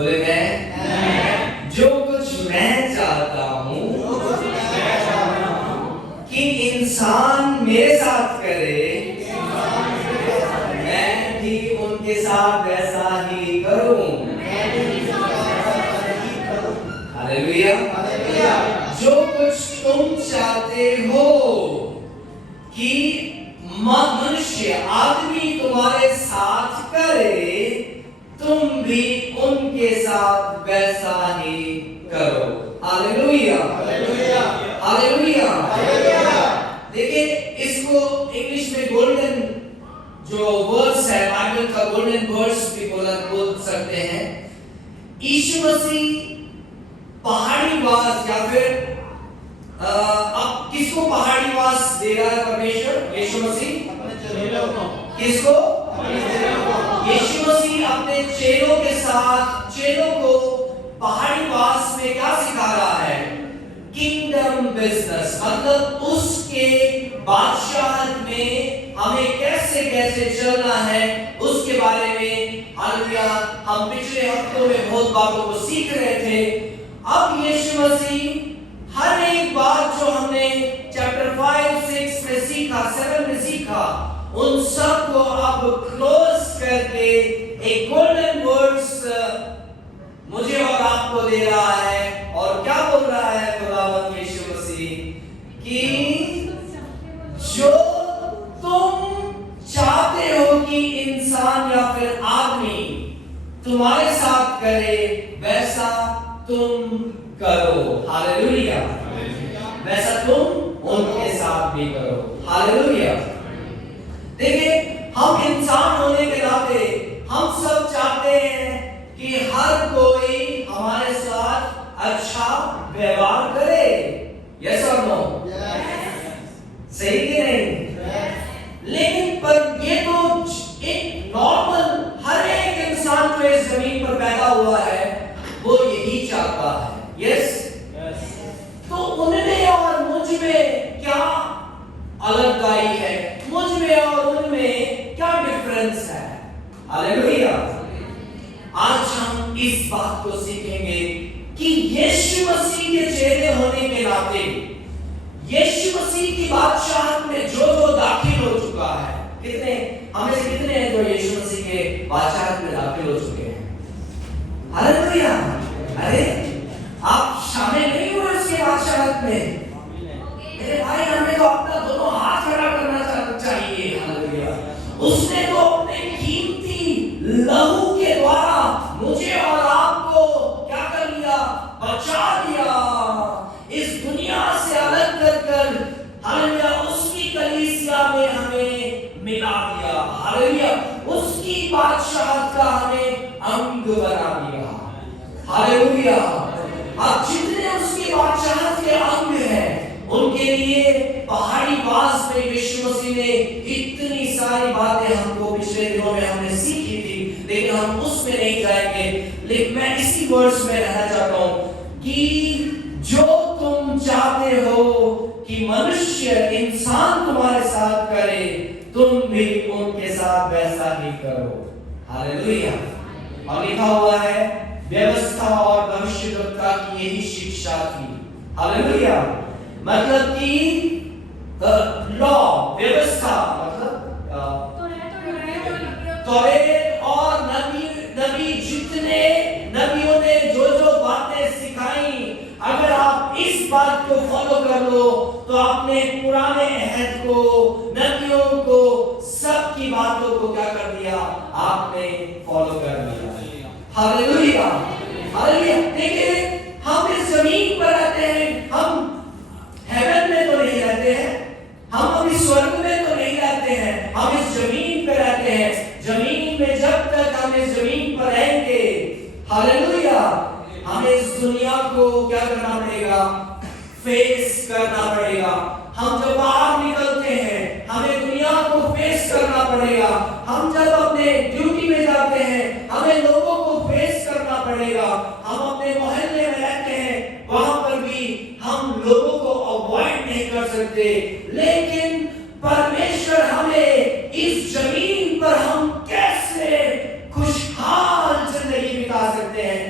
बोले मैं जो कुछ मैं चाहता हूँ कि इंसान मेरे साथ करे, मैं भी उनके साथ वैसा ही करूं। हालेलुया। जो कुछ तुम चाहते हो कि मनुष्य आदमी तुम्हारे साथ करे, तुम भी उनके साथ वैसा ही करो। Hallelujah, hallelujah. देखिए, इसको इंग्लिश में गोल्डन जो वर्ड्स है, बाइबल का गोल्डन वर्ड्स भी बोल सकते हैं। यीशु मसीह पहाड़ी वास या फिर अब किसको पहाड़ी वास दे रहा है परमेश्वर? यीशु मसीह किसको? यीशु मसीह अपने चेलों के साथ चेलों को पहाड़ी वास में क्या सिखा रहा है? किंगडम बिजनेस, मतलब उसके बादशाहत में हमें कैसे कैसे चलना है उसके बारे में। हालेलुया। हम पिछले हफ्तों में बहुत बातों को सीख रहे थे। अब यीशु मसीह हर एक बात जो हमने चैप्टर 5, 6 में सीखा, 7 में सीखा, उन सब को अब क्लोज करके एक गोल्डन वर्ड्स मुझे और आपको दे रहा है। और क्या बोल रहा है खुदावंद यीशु मसीह? कि जो तुम चाहते हो कि इंसान या फिर आदमी तुम्हारे साथ करे, वैसा तुम करो। हालेलुया। वैसा तुम उनके साथ भी करो। हालेलुया। देखिए, हम इंसान होने के नाते हम सब चाहते हैं कि हर कोई हमारे साथ अच्छा व्यवहार करे। यस और नो? सही कि नहीं? लेकिन पर ये तो एक नॉर्मल हर एक इंसान जो इस जमीन पर पैदा हुआ है वो यही चाहता है। यस। तो उनमें और मुझ में क्या अलगाई है? मुझ में और उनमें क्या डिफरेंस है? हालेलुया। आज हम इस बात को सीखेंगे कि यीशु मसीह के चेले होने के नाते यीशु मसीह की बादशाहत में जो जो दाखिल हो चुका है, कितने हमें से कितने हैं जो यीशु मसीह के बादशाहत में दाखिल हो चुके हैं? हालेलुया। अरे आप शामिल नहीं हुए उसके बादशाहत में? मेरे भाई, हमें तो अपना दोनों हाथ खड़ा करना चाहिए। हालेलुया। उसने तो अपने कीमती लहू के द्वारा मुझे और आपको क्या कर लिया? बचा लिया। इस दुनिया से अलग कर हालेलुया उसकी कलीसिया में हमें मिला दिया। हालेलुया। उसकी बादशाहत का हमें अंग बना दिया। हालेलुया। अब जितने उसकी बादशाहत के अंग हैं, उनके लिए पहाड़ी वास में यीशु मसीह ने इतनी सारी बातें हमको पिछले दिनों में हमने सीखी थी, लेकिन हम उसमें नहीं जाएंगे। लेकिन मैं इसी वर्ष में रहना चाहता हूं कि जो तुम चाहते हो कि मनुष्य इंसान तुम्हारे साथ करे, तुम भी उनके साथ वैसा ही करो। हालेलुया। और लिखा हुआ है व्यवस्था और भविष्यद्वक्ता की यही शिक्षा थी। हालेलुया। मतलब कि लॉ, व्यवस्था, मतलब तौरात और नबी जितने नबियों ने जो जो बातें सिखाई, अगर आप इस बात को फॉलो कर लो तो आपने पुराने अहद को, नबियों को, सब की बातों को क्या कर दिया? आपने फॉलो कर लिया। हालेलुया। हालेलुया। देखिए, हम इस जमीन पर रहते हैं, हम हेवन में तो नहीं रहते हैं, हम अभी स्वर्ग में तो नहीं रहते हैं, हम इस जमीन पर रहते हैं। जमीन में जब तक हम इस जमीन पर रहेंगे, हालेलुया, हमें इस दुनिया को क्या करना पड़ेगा? फेस करना पड़ेगा। हम जब बाहर निकलते हैं, हमें दुनिया को फेस करना पड़ेगा। हम जब अपने ड्यूटी में जाते हैं, हमें लोगों को फेस करना पड़ेगा। हम अपने मोहल्ले में रहते हैं, वहां पर भी हम लोगों को अवॉइड नहीं कर सकते। लेकिन परमेश्वर हमें इस जमीन पर हम कैसे खुशहाल जिंदगी बिता सकते करते हैं,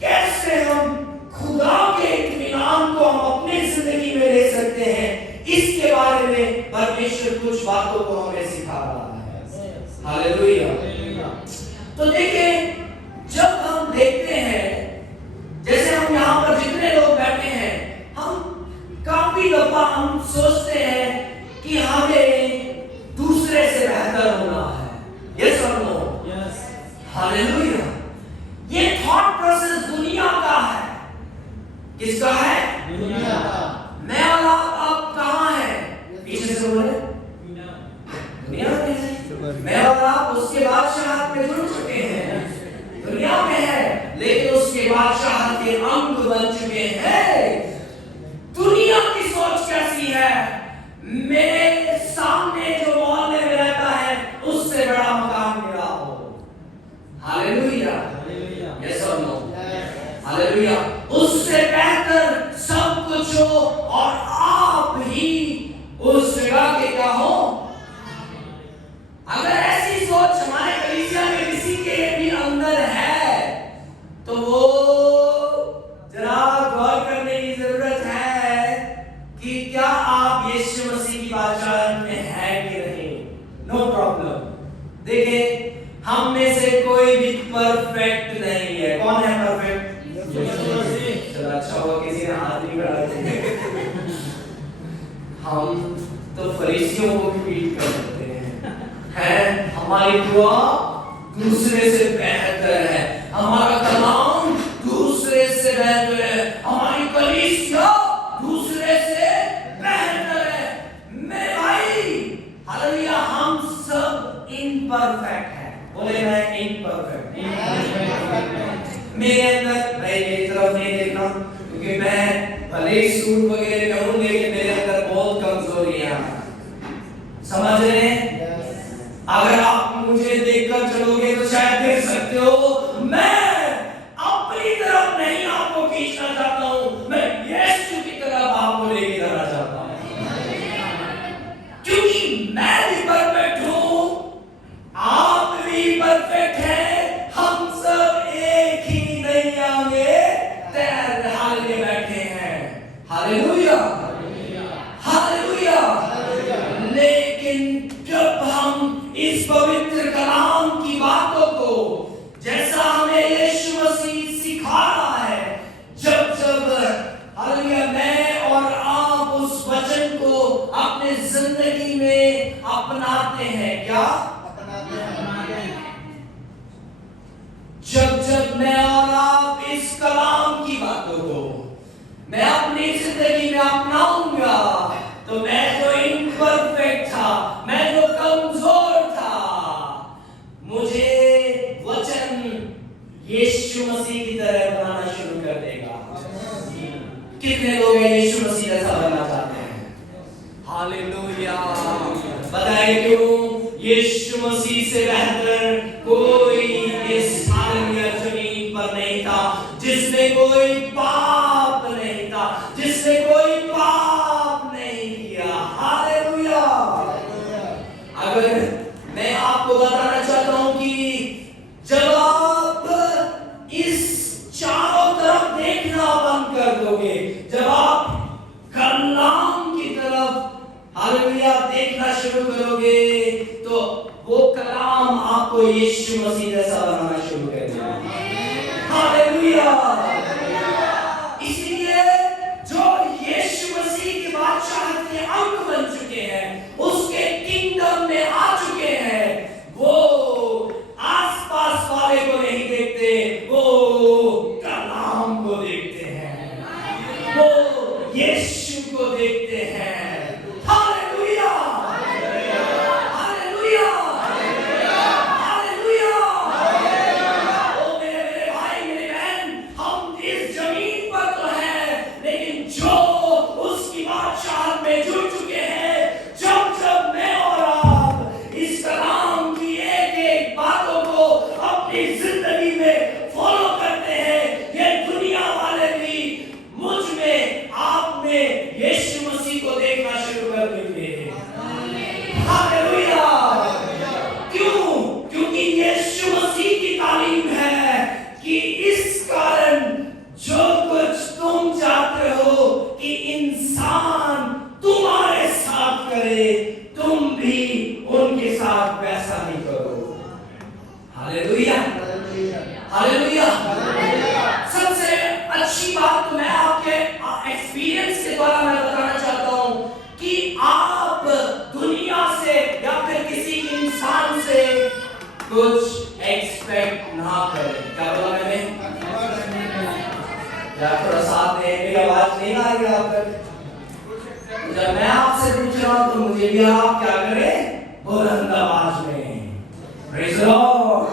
कैसे हम खुदा के इत्मीनान को हम अपनी जिंदगी में ले सकते हैं, इसके बारे में परमेश्वर कुछ बातों को हमें सिखा रहा है। हालेलुया। तो देखिए, जब हम देखते हैं, जैसे हम यहाँ पर जितने लोग बैठे हैं, हम काफी दफा हम सोचते हैं कि हमें दूसरे से बेहतर होना है। यस और नो? यस। हालेलुया। ये थॉट प्रोसेस दुनिया का है। किसका है? दुनिया का। मैं और आप कहाँ हैं? पीछे से बोले। दुनिया में है। मैं और आप उसके बादशाह में जुड़ चुके हैं, दुनिया में है, लेकिन उसके बादशाह के अंग बन चुके हैं। दुनिया की सोच कैसी है? मेरे सामने जो मोहल्ले में रहता है, उससे बड़ा मकान मेरा हो। हालेलुया। यस और नो? हालेलुया। उससे बेहतर सब कुछ हो और आप ही उस जगह के क्या हो। अगर ऐसी सोच हमारे कलीसिया में किसी के भी अंदर है, तो वो जरा गौर करने की जरूरत है कि क्या आप यीशु मसीह की बादशाहत में है कि नहीं। No problem. देखिए, हम में से कोई भी परफेक्ट नहीं है। कौन है परफेक्ट? यीशु मसीह। चलो अच्छा हुआ किसी ने हाथ नहीं बढ़ा दिया। हम तो फरीसियों को भी पीट कर देते हैं। हमारी दुआ दूसरे से बेहतर है, हमारा कलाम दूसरे से बेहतर है, हमारी कलीसिया दूसरे से बेहतर है। मेरे भाई, हालेलुया, हम सब इम्परफेक्ट हैं। बोले मैं इम्परफेक्ट। मेरे अंदर, भाई मेरी तरफ नहीं देखना, क्योंकि मैं भले ही सूट वगैरह पहनूं, लेकिन मेरे अंदर बहुत कमजोरियां हैं। समझ रहे हैं? अगर आप मुझे देखकर चलोगे तो शायद देख सकते हो, मैं अपनी तरफ नहीं आपको खींचना चाहता हूं, मैं यीशु की तरफ आपको लेके जाना चाहता हूं, क्योंकि मैं भी परफेक्ट हूं, आप भी परफेक्ट हैं, हम सब एक ही नैया में तैर हाल में बैठे हैं। हालेलुया। हालेलुया। लेकिन जब हम इस पवित्र कलाम की बातों को, जैसा हमें यीशु मसीह सिखा रहा है, जब हालेलुया मैं और आप उस वचन को अपने जिंदगी में अपनाते हैं, क्या अपनाते हैं? जब मैं और आप इस कलाम की बातों को मैं अपनी जिंदगी में अपनाऊंगा, तो मैं जो इम्परफेक्ट था, मैं जो कमजोर था, मुझे वचन यीशु मसीह की तरह बनाना शुरू कर देगा। कितने लोग यीशु मसीह जैसा बनना चाहते हैं? हालेलुया। बताइए क्यों? यीशु मसीह से बेहतर कोई इस हालेलुया जमीन पर नहीं था, जिसने कोई पाप नहीं था, जिसने कोई पाप नहीं किया। हालेलुया। अगर मैं आपको बताना चाहता हूं कि जब आप इस चारों तरफ देखना बंद कर दोगे, जब आप कलाम की तरफ हालेलुया देखना शुरू करोगे, तो वो कलाम आपको यीशु मसीह जैसा बनाना शुरू कर देगा। हालेलुया। इसलिए जो यीशु मसीह की बादशाहत के अंग बन चुके हैं, उसके किंगडम में आ चुके हैं, वो आसपास वाले को नहीं देखते, वो कलाम को देखते हैं। कारण जो कुछ तुम चाहते हो कि इंसान तुम्हारे साथ करे, तुम भी उनके साथ वैसा ही करो। Hallelujah, hallelujah. सबसे अच्छी बात तो मैं आपके एक्सपीरियंस के द्वारा मैं बताना चाहता हूं कि आप दुनिया से या फिर किसी इंसान से कुछ एक्सपेक्ट ना करें। क्या बोला मैंने? या थोड़ा साथ में मेरी आवाज नहीं आ रही आप तक? जब मैं आपसे पूछ रहा हूं तो मुझे भी आप क्या करें? बुलंद आवाज में प्रेज़ द लॉर्ड।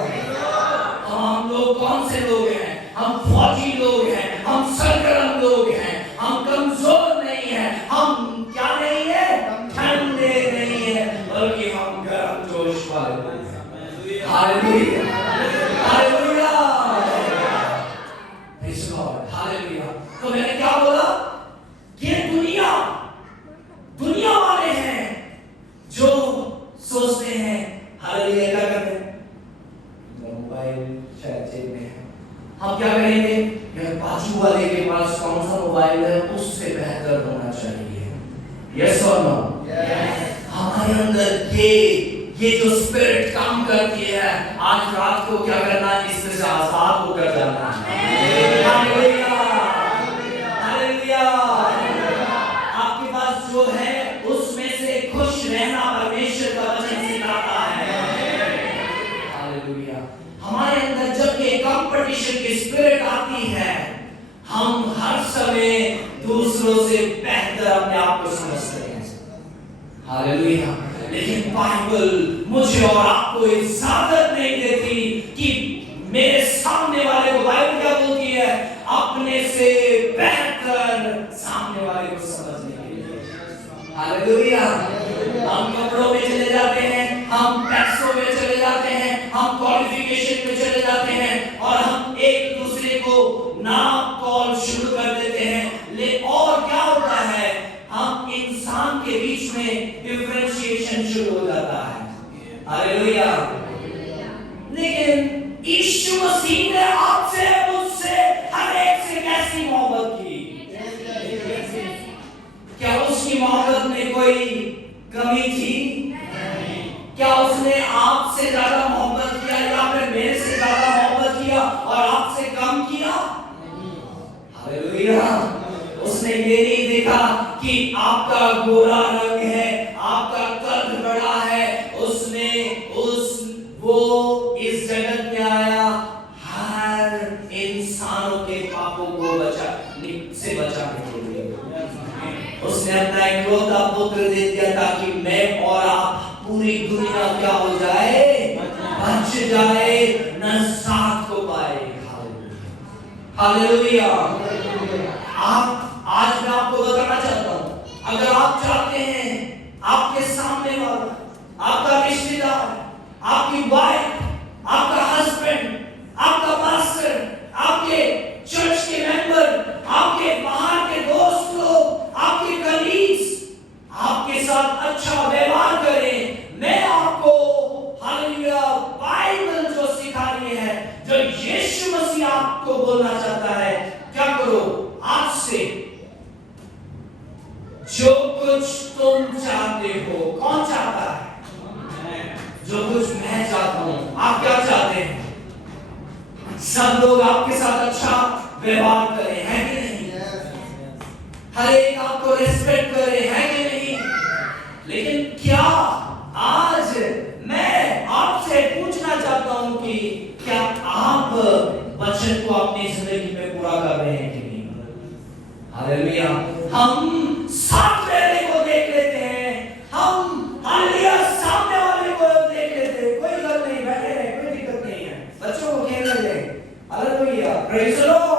हम लोग कौन से लोग हैं? हम फौजी लोग हैं, हम सरगर्म लोग हैं, हम कमजोर नहीं हैं, हम क्या नहीं है? ठंडे नहीं है, बल्कि हम गर्म जोश वाले लोग हैं। Hallelujah, hallelujah, praise the Lord, hallelujah. तो मैंने क्या बोला? ये दुनिया वाले हैं जो सोचते हैं हालेलुया क्या करते हैं? मोबाइल शायद जेब में है, हम क्या करेंगे? यार बाजू वाले के पास कौन सा मोबाइल है उससे बेहतर होना चाहिए। यस और नो? यस। हमारे अंदर ये जो स्पिरिट काम करती है, आज रात को क्या करना है? इससे आजाद होकर जाना है। Hallelujah, hallelujah. आपके पास जो है उसमें से खुश रहना परमेश्वर का वचन सिखाता है। हालेलुया। हमारे अंदर जब ये कंपटीशन की स्पिरिट आती है, हम हर समय दूसरों से बेहतर अपने आप को समझते हैं। हालेलुया। लेकिन बाइबल मुझे और आपको इजाजत नहीं देती कि मेरे सामने वाले को, बाइबल क्या बोलती है? अपने से बेहतर सामने वाले को समझने के लिए। हालेलुया। हम कपड़ों में चले जाते हैं, हम पैसों में चले जाते हैं, हम क्वालिफिकेशन में चले जाते हैं और हम एक दूसरे को नाम कॉल शुरू कर देते हैं। और क्या होता है? हम इंसान के बीच में डिफरेंशिएशन शुरू हो जाता है। हालेलुया। लेकिन यीशु मसीह ने आपसे मुझसे हर एक से कैसी मोहब्बत की? क्या उसकी मोहब्बत में कोई कमी थी? क्या उसने आपसे ज्यादा मोहब्बत किया या फिर मेरे से ज्यादा मोहब्बत किया और आपसे कम किया? हालेलुया। उसने ये नहीं देखा कि आपका गोरा रंग है, आपका कद बड़ा है। उसने वो इस जगत में आया हर इंसानों के पापों को बचाने के लिए। उसने अपना इकलौता पुत्र दे दिया ताकि मैं और आप, पूरी दुनिया क्या हो जाए? बच जाए, नजात को पाए। हालेलुया। आज मैं आपको बताना चाहता हूं, अगर आप चाहते हैं आपके सामने वाला, आपका रिश्तेदार, आपकी वाइफ, आपका हस्बैंड, आपका मास्टर, आपके चर्च के मेंबर, आपके बाहर के दोस्त लोग, आपके कलीग्स आपके साथ अच्छा व्यवहार करें, मैं आपको हालेलुया बाइबल जो सिखा रही है, जो यीशु मसीह आपको बोलना चाहता है, क्या करो? आज से जो कुछ तुम चाहते हो, कौन चाहता है? जो कुछ मैं चाहता हूं, आप क्या चाहते हैं? सब लोग आपके साथ अच्छा व्यवहार करें, है कि नहीं? हर एक आपको रिस्पेक्ट करे, है कि नहीं? लेकिन क्या आज मैं आपसे पूछना चाहता हूं कि क्या आप वचन को अपनी जिंदगी में पूरा कर रहे हैं कि नहीं? हालेलुया। हम साथ रहने को देख लेते हैं, हम हालेलुया सामने वाले को देख लेते हैं, कोई गल नहीं, बैठे रहे, कोई दिक्कत नहीं है, बच्चों को खेलने दें। Hallelujah, praise the Lord.